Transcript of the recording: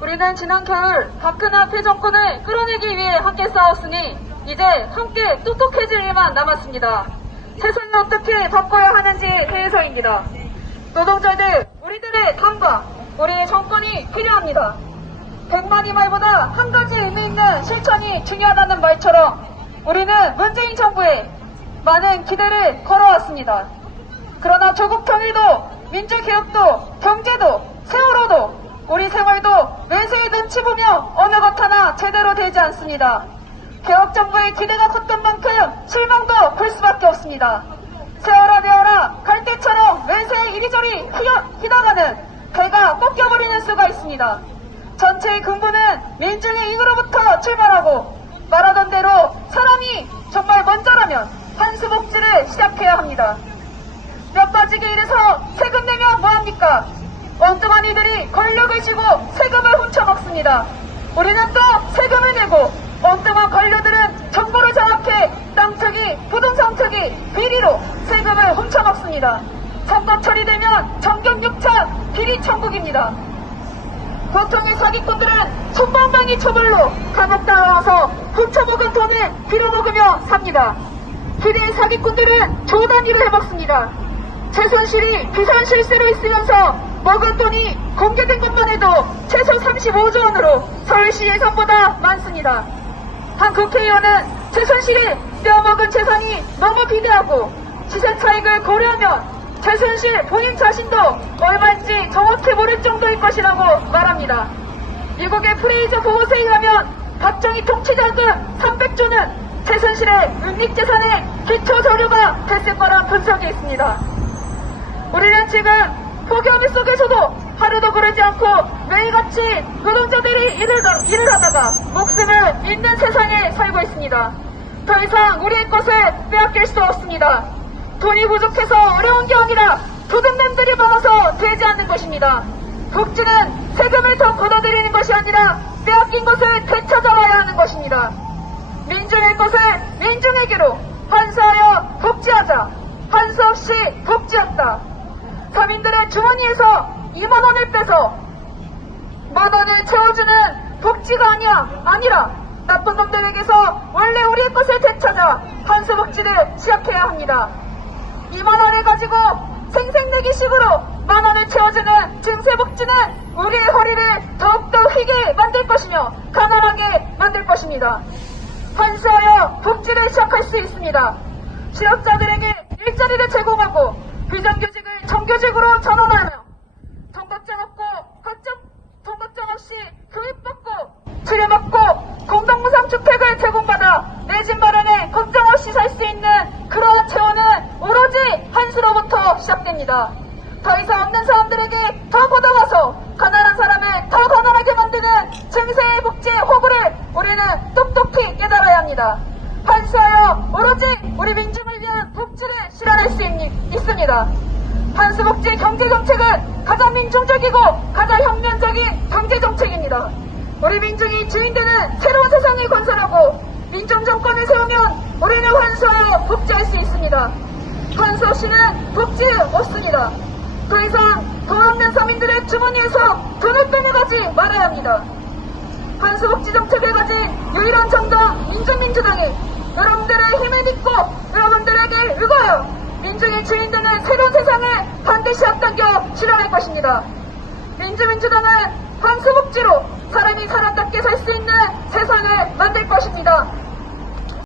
우리는 지난 겨울 박근혜 패정권을 끌어내기 위해 함께 싸웠으니 이제 함께 똑똑해질 일만 남았습니다. 세상을 어떻게 바꿔야 하는지에 대해서입니다. 노동자들, 우리들의 당과 우리의 정권이 필요합니다. 백만이 말보다 한 가지 의미 있는 실천이 중요하다는 말처럼 우리는 문재인 정부에 많은 기대를 걸어왔습니다. 그러나 조국 통일도 민주개혁도 경제도 세월호도 우리 외세의 눈치 보며 어느 것 하나 제대로 되지 않습니다. 개혁 정부의 기대가 컸던 만큼 실망도 클 수밖에 없습니다. 세월아 되어라 갈대처럼 외세에 이리저리 휘어, 휘나가는 배가 꺾여버리는 수가 있습니다. 전체의 근본은 민중의 이익으로부터 출발하고 말하던 대로 사람이 정말 먼저라면 한수복지를 시작해야 합니다. 몇 빠지게 일해서 세금 내면 뭐합니까? 엉뚱한 이들이 권력을 쥐고 세금을 훔쳐 먹습니다. 우리는 또 세금을 내고 엉뚱한 관료들은 정보를 장악해 땅 투기, 부동산 투기, 비리로 세금을 훔쳐먹습니다. 선거 처리되면 정경 6차 비리 천국입니다. 보통의 사기꾼들은 손방망이 처벌로 감옥 다와서 훔쳐먹은 돈을 빌어먹으며 삽니다. 비리 사기꾼들은 조단위를 해먹습니다. 최순실이 비선 실세로 있으면서 먹은 돈이 공개된 것만 해도 최소 35조 원으로 서울시 예산보다 많습니다. 한 국회의원은 최순실이 떼어먹은 재산이 너무 비대하고 시세 차익을 고려하면 최순실 본인 자신도 얼마인지 정확히 모를 정도일 것이라고 말합니다. 미국의 프레이저 보고서에 의하면 박정희 통치자금 300조는 최순실의 은닉재산의 기초 서류가 됐을 거란 분석이 있습니다. 우리는 지금 폭염 속에서도 하루도 그러지 않고 매일같이 노동자들이 일을, 일을 하다가 목숨을 잃는 세상에 살고 있습니다. 더 이상 우리의 것을 빼앗길 수 없습니다. 돈이 부족해서 어려운 게 아니라 도둑놈들이 많아서 되지 않는 것입니다. 복지는 세금을 더 걷어들이는 것이 아니라 빼앗긴 것을 되찾아와야 하는 것입니다. 민중의 것을 민중에게로 환수하여 복지하자. 환수 없이 복지였다. 서민들의 주머니에서 2만 원을 빼서 만 원을 채워주는 복지가 아니야 아니라 나쁜 놈들에게서 원래 우리의 것을 되찾아 환수 복지를 시작해야 합니다. 2만 원을 가지고 생색내기 식으로 만 원을 채워주는 증세 복지는 우리의 허리를 더욱더 휘게 만들 것이며 가난하게 만들 것입니다. 환수하여 복지를 시작할 수 있습니다. 취업자들에게 일자리를 제공하고 비정규직을 정규직으로 전환하며 통걱정 없고 걱정 통걱정 없이 교육 받고 치료받고 공동무상 주택을 제공받아 내 집 마련에 걱정 없이 살 수 있는 그러한 재원은 오로지 한수로부터 시작됩니다. 더 이상 없는 사람들에게 더 걷어와서 가난한 사람을 더 가난하게 만드는 증세의 복지의 호구를 우리는 똑똑히 깨달아야 합니다. 한수하여 오로지 우리 민중을 위한 복지를 실현할 수 있, 있습니다. 한수복지 경제정책은 가장 민중적이고 가장 혁명적인 경제정책입니다. 우리 민중이 주인되는 새로운 세상을 건설하고 민중정권을 세우면 우리는 환수하여 복지할 수 있습니다. 환수 없이는 복지 없습니다. 더 이상 돈 없는 서민들의 주머니에서 돈을 빼내가지 말아야 합니다. 한수복지 정책을 가진 유일한 정당 민주민주당이 여러분들의 힘을 믿고 여러분들에게 의거하여 민중의 주인되는 새로운 세상을 반드시 앞당겨 실현할 것입니다. 민주민주당은 한수복지로 사람이 사람답게 살 수 있는 세상을 만들 것입니다.